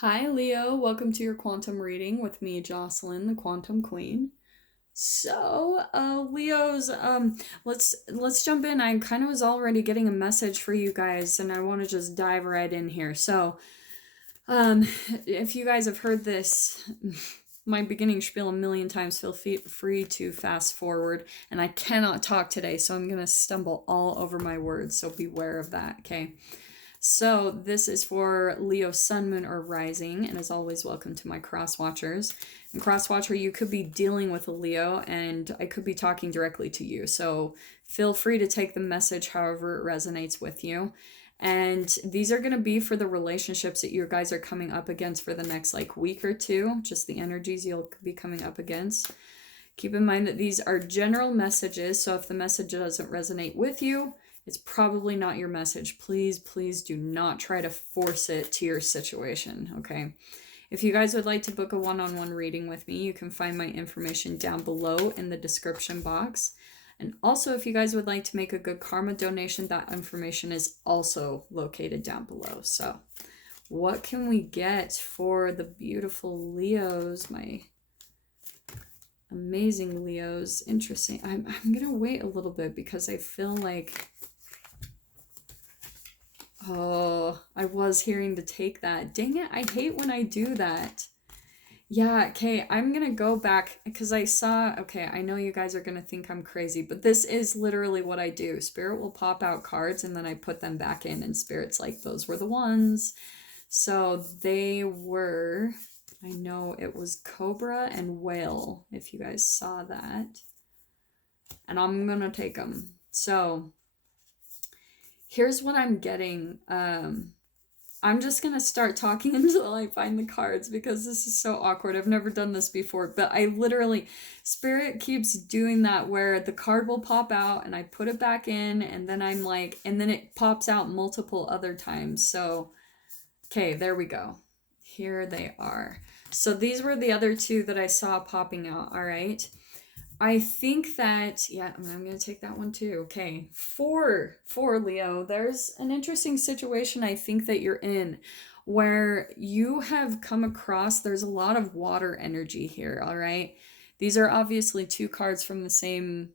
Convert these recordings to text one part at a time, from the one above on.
Hi Leo, welcome to your quantum reading with me, Jocelyn, the Quantum Queen. Leo's, let's jump in. I kind of was already getting a message for you guys, and I want to just dive right in here. If you guys have heard this, my beginning spiel a million times, feel free to fast forward. And I cannot talk today, so I'm gonna stumble all over my words. So beware of that. Okay. So this is for Leo Sun, Moon, or Rising, and as always, welcome to my cross watchers. And cross watcher, you could be dealing with a Leo, and I could be talking directly to you. So feel free to take the message however it resonates with you. And these are going to be for the relationships that you guys are coming up against for the next week or two, just the energies you'll be coming up against. Keep in mind that these are general messages, so if the message doesn't resonate with you, it's probably not your message. Please do not try to force it to your situation, okay? If you guys would like to book a one-on-one reading with me, you can find my information down below in the description box. And also, if you guys would like to make a good karma donation, that information is also located down below. So, what can we get for the beautiful Leos, my amazing Leos? Interesting. I'm gonna wait a little bit because I feel like... Oh, I was hearing to take that. Dang it, I hate when I do that. Yeah, okay, I'm gonna go back because I saw, okay, I know you guys are gonna think I'm crazy, but this is literally what I do. Spirit will pop out cards and then I put them back in, and Spirit's like, those were the ones. So they were, I know it was Cobra and Whale, if you guys saw that. And I'm gonna take them. So here's what I'm getting. I'm just gonna start talking until I find the cards because this is so awkward. I've never done this before, but I literally, Spirit keeps doing that where the card will pop out and I put it back in, and then I'm like, and then it pops out multiple other times. So, okay, there we go. Here they are. So these were the other two that I saw popping out, all right? I think that, yeah, I'm going to take that one too. Okay, for Leo, there's an interesting situation I think that you're in where you have come across, there's a lot of water energy here, all right? These are obviously two cards from the same,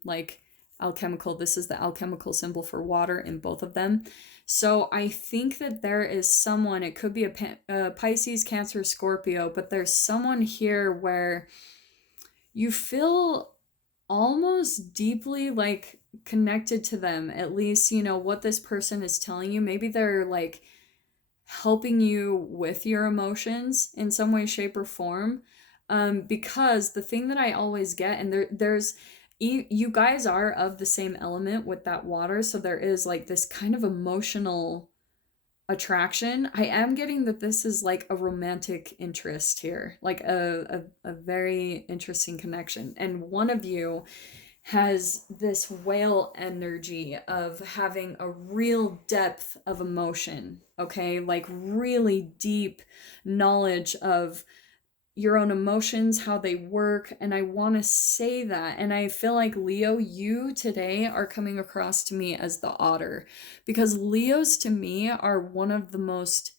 alchemical. This is the alchemical symbol for water in both of them. So I think that there is someone, it could be a Pisces, Cancer, Scorpio, but there's someone here where you feel almost deeply connected to them, at least what this person is telling you. Maybe they're helping you with your emotions in some way, shape, or form, because the thing that I always get, and there's you guys are of the same element with that water, so there is this kind of emotional attraction. I am getting that this is a romantic interest here, a very interesting connection. And one of you has this whale energy of having a real depth of emotion, okay? Really deep knowledge of your own emotions, how they work, and I want to say that. And I feel like Leo, you today are coming across to me as the otter, because Leos to me are one of the most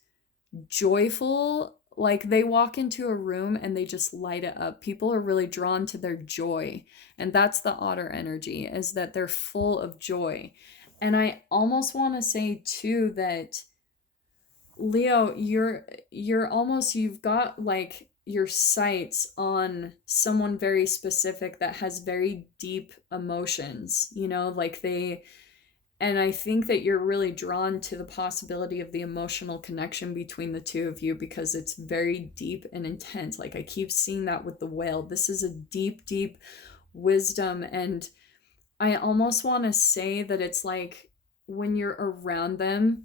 joyful. They walk into a room and they just light it up. People are really drawn to their joy, and that's the otter energy, is that they're full of joy. And I almost want to say too that Leo, you're almost, you've got your sights on someone very specific that has very deep emotions, and I think that you're really drawn to the possibility of the emotional connection between the two of you because it's very deep and intense. I keep seeing that with the whale. This is a deep wisdom, and I almost want to say that it's when you're around them,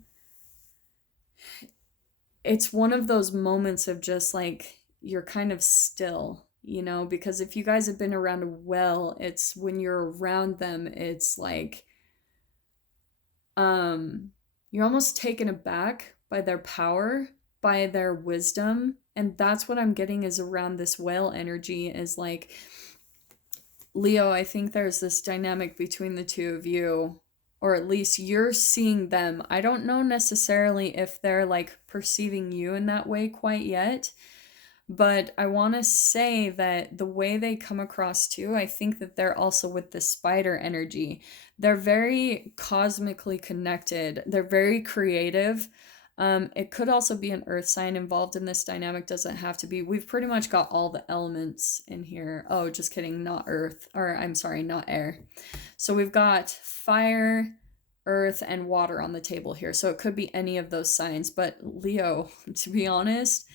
it's one of those moments of just you're kind of still, because if you guys have been around a well, it's when you're around them, it's you're almost taken aback by their power, by their wisdom. And that's what I'm getting is around this whale energy is Leo, I think there's this dynamic between the two of you or at least you're seeing them. I don't know necessarily if they're like perceiving you in that way quite yet, but I want to say that the way they come across too, I think that they're also with the spider energy. They're very cosmically connected, they're very creative. It could also be an earth sign involved in this dynamic, doesn't have to be. We've pretty much got all the elements in here. Oh, just kidding, not earth, or I'm sorry, not air. So we've got fire, earth, and water on the table here. So it could be any of those signs. But Leo, to be honest,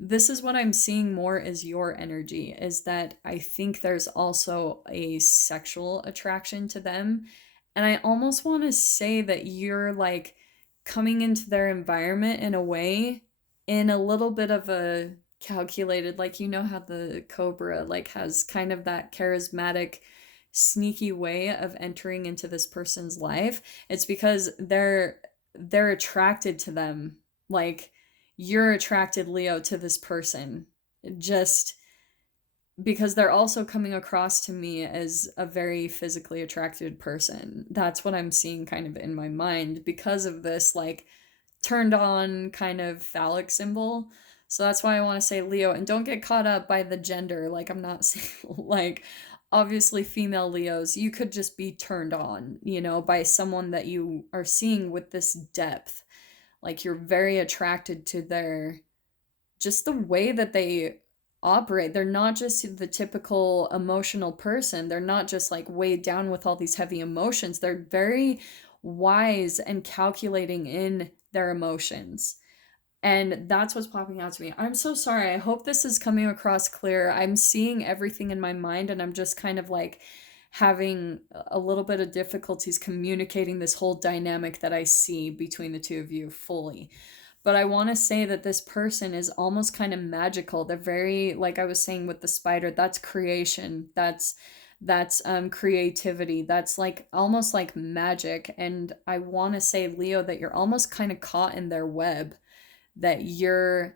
this is what I'm seeing more as your energy, is that I think there's also a sexual attraction to them. And I almost want to say that you're like coming into their environment in a way, in a little bit of a calculated, like, you know how the Cobra like has kind of that charismatic sneaky way of entering into this person's life. It's because they're attracted to them. Like, you're attracted, Leo, to this person, just because they're also coming across to me as a very physically attracted person. That's what I'm seeing kind of in my mind because of this like turned on kind of phallic symbol. So that's why I want to say Leo, and don't get caught up by the gender. Like, I'm not saying like, obviously female Leos, you could just be turned on, you know, by someone that you are seeing with this depth. Like, you're very attracted to their, just the way that they operate. They're not just the typical emotional person. They're not just like weighed down with all these heavy emotions. They're very wise and calculating in their emotions. And that's what's popping out to me. I'm so sorry. I hope this is coming across clear. I'm seeing everything in my mind, and I'm just kind of like having a little bit of difficulties communicating this whole dynamic that I see between the two of you fully. But I want to say that this person is almost kind of magical. They're very, like I was saying with the spider, that's creation. That's creativity. That's like almost like magic. And I want to say, Leo, that you're almost kind of caught in their web, that you've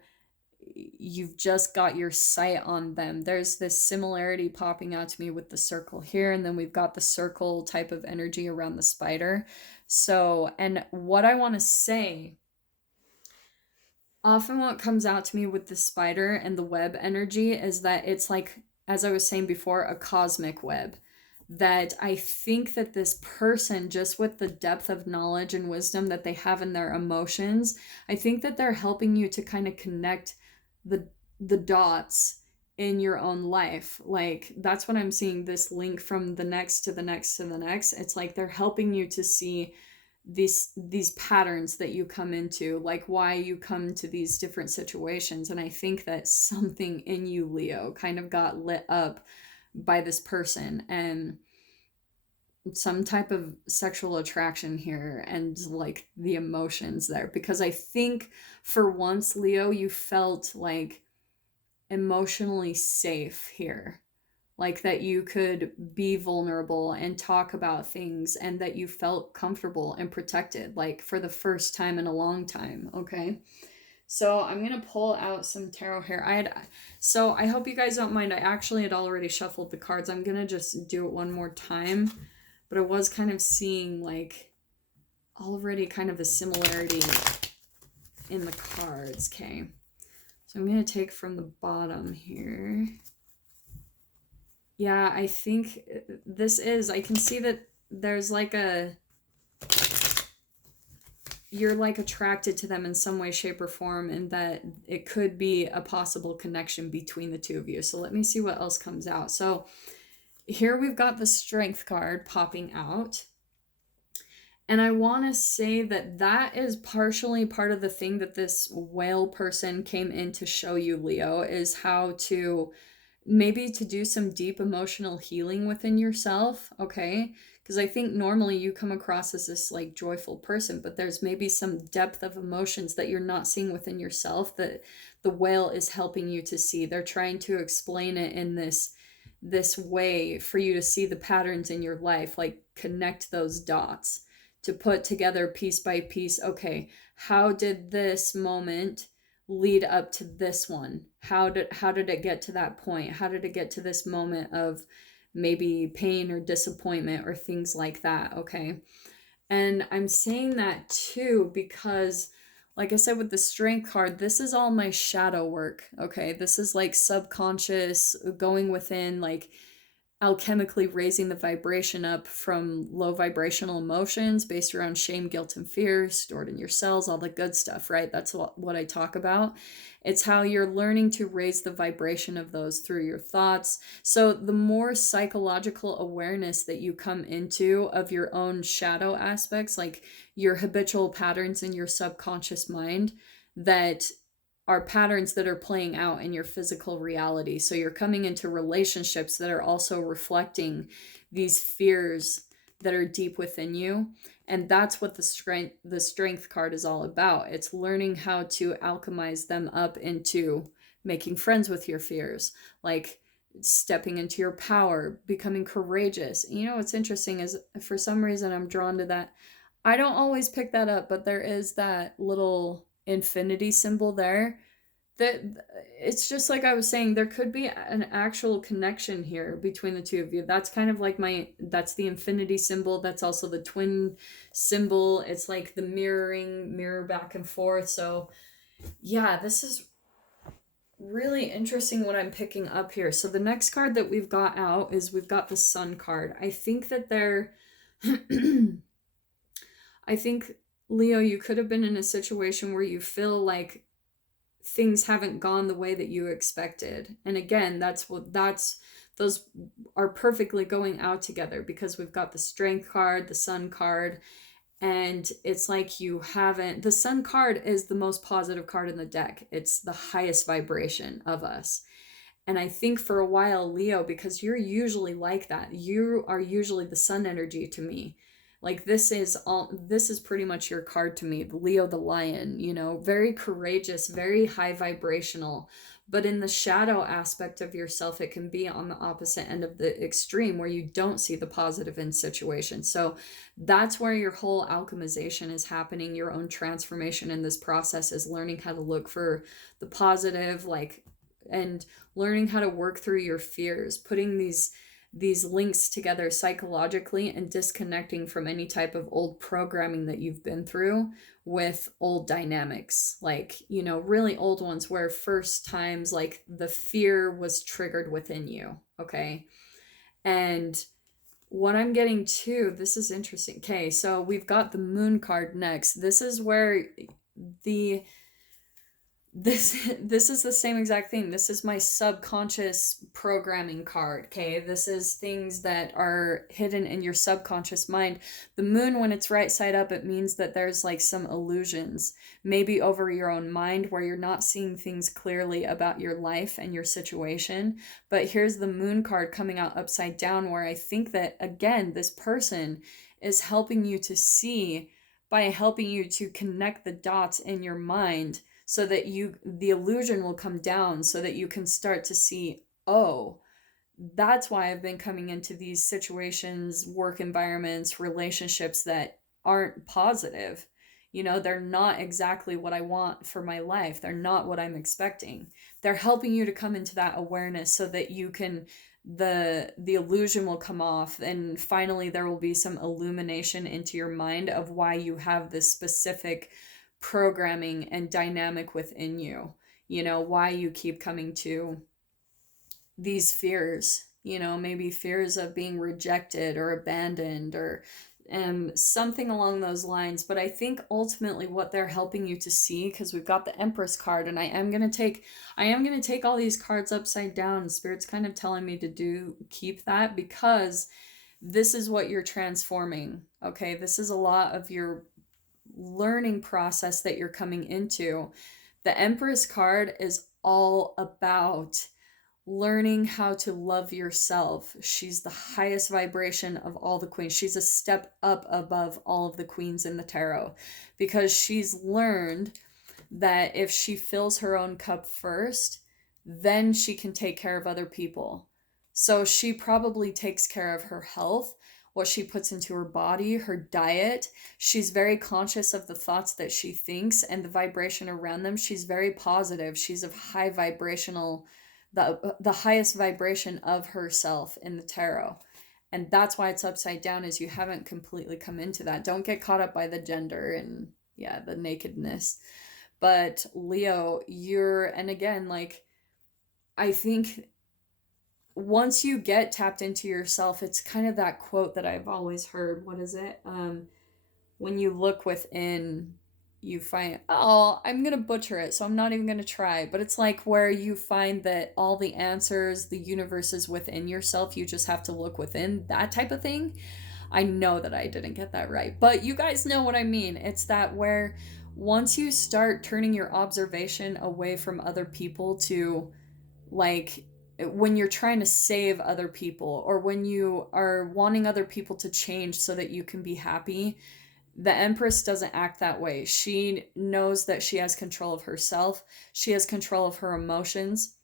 just got your sight on them. There's this similarity popping out to me with the circle here, and then we've got the circle type of energy around the spider. So, and what I want to say, often what comes out to me with the spider and the web energy is that it's like, as I was saying before, a cosmic web. That I think that this person, just with the depth of knowledge and wisdom that they have in their emotions, I think that they're helping you to kind of connect the dots in your own life. Like, that's what I'm seeing, this link from the next to the next to the next. It's like they're helping you to see these patterns that you come into, like why you come to these different situations. And I think that something in you, Leo, kind of got lit up by this person, and some type of sexual attraction here, and like the emotions there, because I think for once, Leo, you felt like emotionally safe here, like that you could be vulnerable and talk about things, and that you felt comfortable and protected, like for the first time in a long time. Okay, so I'm gonna pull out some tarot here. So I hope you guys don't mind. I actually had already shuffled the cards. I'm gonna just do it one more time, but I was kind of seeing like already kind of a similarity in the cards. Okay, so I'm gonna take from the bottom here. Yeah, I think I can see that there's like you're like attracted to them in some way, shape, or form, and that it could be a possible connection between the two of you. So let me see what else comes out. So here we've got the Strength card popping out. And I want to say that that is partially part of the thing that this whale person came in to show you, Leo, is how to maybe to do some deep emotional healing within yourself, okay? Because I think normally you come across as this like joyful person, but there's maybe some depth of emotions that you're not seeing within yourself that the whale is helping you to see. They're trying to explain it in this way for you to see the patterns in your life, like connect those dots, to put together piece by piece. Okay, how did this moment lead up to this one? How did it get to that point? How did it get to this moment of maybe pain or disappointment or things like that? Okay, And I'm saying that too because, like I said, with the strength card, this is all my shadow work. Okay. This is like subconscious, going within, like alchemically raising the vibration up from low vibrational emotions based around shame, guilt, and fear stored in your cells, all the good stuff, right? That's what I talk about. It's how you're learning to raise the vibration of those through your thoughts. So the more psychological awareness that you come into of your own shadow aspects, like your habitual patterns in your subconscious mind, that are patterns that are playing out in your physical reality. So you're coming into relationships that are also reflecting these fears that are deep within you. And that's what the strength card is all about. It's learning how to alchemize them up into making friends with your fears, like stepping into your power, becoming courageous. You know what's interesting is, for some reason I'm drawn to that. I don't always pick that up, but there is that little infinity symbol there, that it's just like I was saying, there could be an actual connection here between the two of you. That's kind of like that's the infinity symbol. That's also the twin symbol. It's like the mirror back and forth. So yeah, this is really interesting what I'm picking up here. So the next card that we've got out is, we've got the Sun card. I think that they're I think, Leo, you could have been in a situation where you feel like things haven't gone the way that you expected. And again, those are perfectly going out together, because we've got the strength card, the Sun card, and it's like you haven't, the Sun card is the most positive card in the deck. It's the highest vibration of us. And I think for a while, Leo, because you're usually like that, you are usually the Sun energy to me. Like this is pretty much your card to me, the Leo the lion, very courageous, very high vibrational. But in the shadow aspect of yourself, it can be on the opposite end of the extreme, where you don't see the positive in situations. So that's where your whole alchemization is happening. Your own transformation in this process is learning how to look for the positive, like, and learning how to work through your fears, putting these links together psychologically, and disconnecting from any type of old programming that you've been through with old dynamics, like, really old ones, where first times, like, the fear was triggered within you. Okay. And what I'm getting to, this is interesting. Okay, so we've got the Moon card next. This is where the this is the same exact thing. This is my subconscious programming card. Okay, this is things that are hidden in your subconscious mind. The moon, when it's right side up, it means that there's like some illusions, maybe over your own mind, where you're not seeing things clearly about your life and your situation. But here's the Moon card coming out upside down, where I think that, again, this person is helping you to see, by helping you to connect the dots in your mind, so that the illusion will come down, so that you can start to see, oh, that's why I've been coming into these situations, work environments, relationships that aren't positive. They're not exactly what I want for my life. They're not what I'm expecting. They're helping you to come into that awareness, so that you can, the illusion will come off, and finally there will be some illumination into your mind of why you have this specific programming and dynamic within you, why you keep coming to these fears, maybe fears of being rejected or abandoned, or something along those lines. But I think ultimately what they're helping you to see, because we've got the Empress card, and I am going to take all these cards upside down. Spirit's kind of telling me to keep that, because this is what you're transforming. Okay, this is a lot of your learning process that you're coming into. The Empress card is all about learning how to love yourself. She's the highest vibration of all the queens. She's a step up above all of the queens in the tarot, because she's learned that if she fills her own cup first, then she can take care of other people. So she probably takes care of her health, what she puts into her body, her diet. She's very conscious of the thoughts that she thinks and the vibration around them. She's very positive. She's of high vibrational, the highest vibration of herself in the tarot. And that's why it's upside down, is you haven't completely come into that. Don't get caught up by the gender and yeah, the nakedness. But Leo, and again, like, I think once you get tapped into yourself, it's kind of that quote that I've always heard. What is it? When you look within, you find, oh, I'm going to butcher it, so I'm not even going to try. But it's like where you find that all the answers, the universe is within yourself. You just have to look within, that type of thing. I know that I didn't get that right, but you guys know what I mean. It's that where once you start turning your observation away from other people to, like, when you're trying to save other people, or when you are wanting other people to change so that you can be happy, the Empress doesn't act that way. She knows that she has control of herself, she has control of her emotions.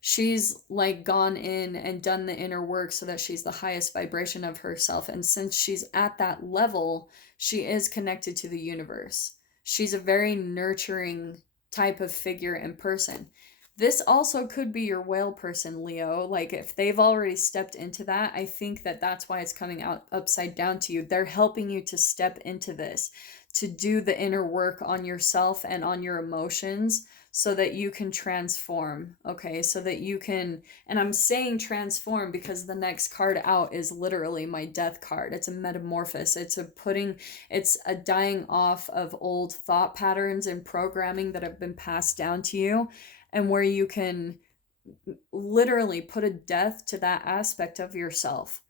She's like gone in and done the inner work so that she's the highest vibration of herself. And since she's at that level, she is connected to the universe. She's a very nurturing type of figure and person. This also could be your whale person, Leo. Like, if they've already stepped into that, I think that that's why it's coming out upside down to you. They're helping you to step into this, to do the inner work on yourself and on your emotions, so that you can transform, okay? So that you can, and I'm saying transform because the next card out is literally my death card. It's a metamorphosis. It's a dying off of old thought patterns and programming that have been passed down to you, and where you can literally put a death to that aspect of yourself.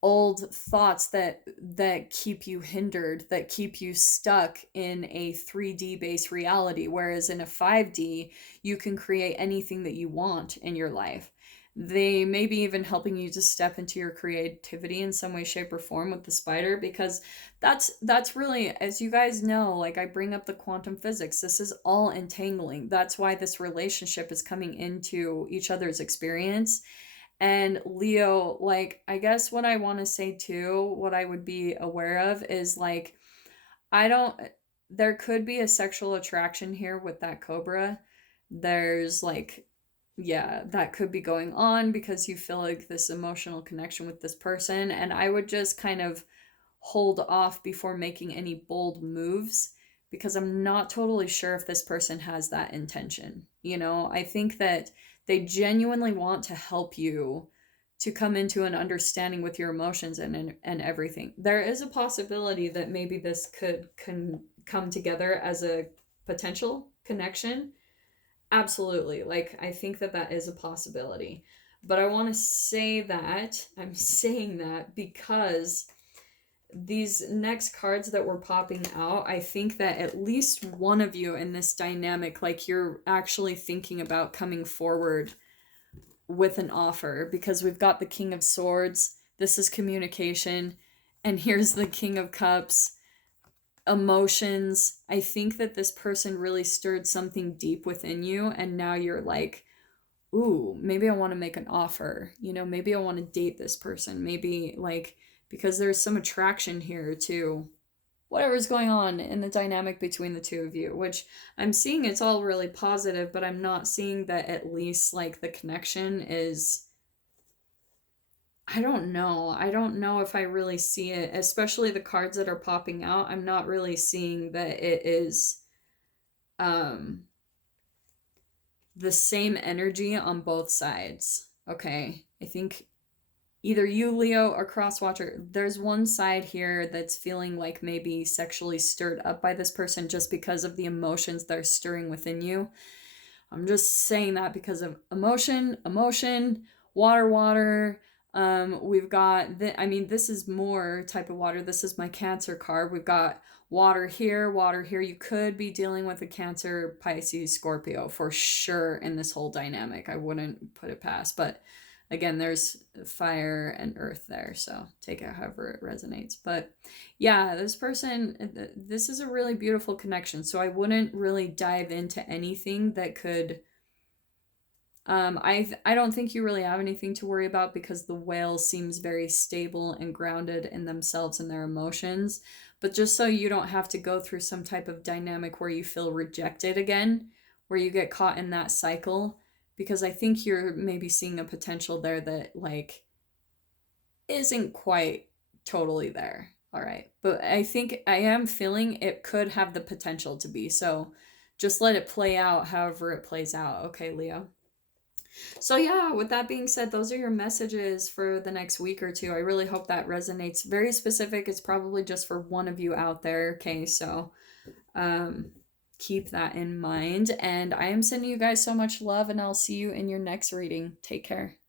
Old thoughts that keep you hindered, that keep you stuck in a 3D based reality, whereas in a 5D you can create anything that you want in your life. They may be even helping you to step into your creativity in some way, shape, or form with the spider, because that's really, as you guys know, like, I bring up the quantum physics. This is all entangling. That's why this relationship is coming into each other's experience. And Leo, like, I guess what I want to say too, what I would be aware of is, like, I don't, there could be a sexual attraction here with that Cobra. There's like, yeah, that could be going on because you feel like this emotional connection with this person. And I would just kind of hold off before making any bold moves, because I'm not totally sure if this person has that intention. I think that they genuinely want to help you to come into an understanding with your emotions and everything. There is a possibility that maybe this could come together as a potential connection. Absolutely. Like, I think that that is a possibility. But I want to say that I'm saying that because these next cards that were popping out, I think that at least one of you in this dynamic, like, you're actually thinking about coming forward with an offer, because we've got the King of Swords. This is communication. And here's the King of Cups. Emotions. I think that this person really stirred something deep within you, and now you're like, ooh, maybe I want to make an offer. Maybe I want to date this person. Maybe, like, because there's some attraction here to whatever's going on in the dynamic between the two of you, which I'm seeing it's all really positive, but I'm not seeing that at least, like, the connection is, I don't know. I don't know if I really see it, especially the cards that are popping out. I'm not really seeing that it is um the same energy on both sides. Okay. I think either you, Leo, or Crosswatcher, there's one side here that's feeling like maybe sexually stirred up by this person just because of the emotions they're stirring within you. I'm just saying that because of emotion, water. We've got, this is more type of water. This is my Cancer card. We've got water here. You could be dealing with a Cancer, Pisces, Scorpio for sure in this whole dynamic. I wouldn't put it past, but again, there's fire and earth there, so take it however it resonates. But yeah, this is a really beautiful connection, so I wouldn't really dive into anything that could I don't think you really have anything to worry about, because the whale seems very stable and grounded in themselves and their emotions. But just so you don't have to go through some type of dynamic where you feel rejected again, where you get caught in that cycle, because I think you're maybe seeing a potential there that, like, isn't quite totally there. All right. But I think I am feeling it could have the potential to be. So just let it play out however it plays out. Okay, Leo. So, yeah, with that being said, those are your messages for the next week or two. I really hope that resonates. Very specific. It's probably just for one of you out there. Okay, so um, keep that in mind. And I am sending you guys so much love, and I'll see you in your next reading. Take care.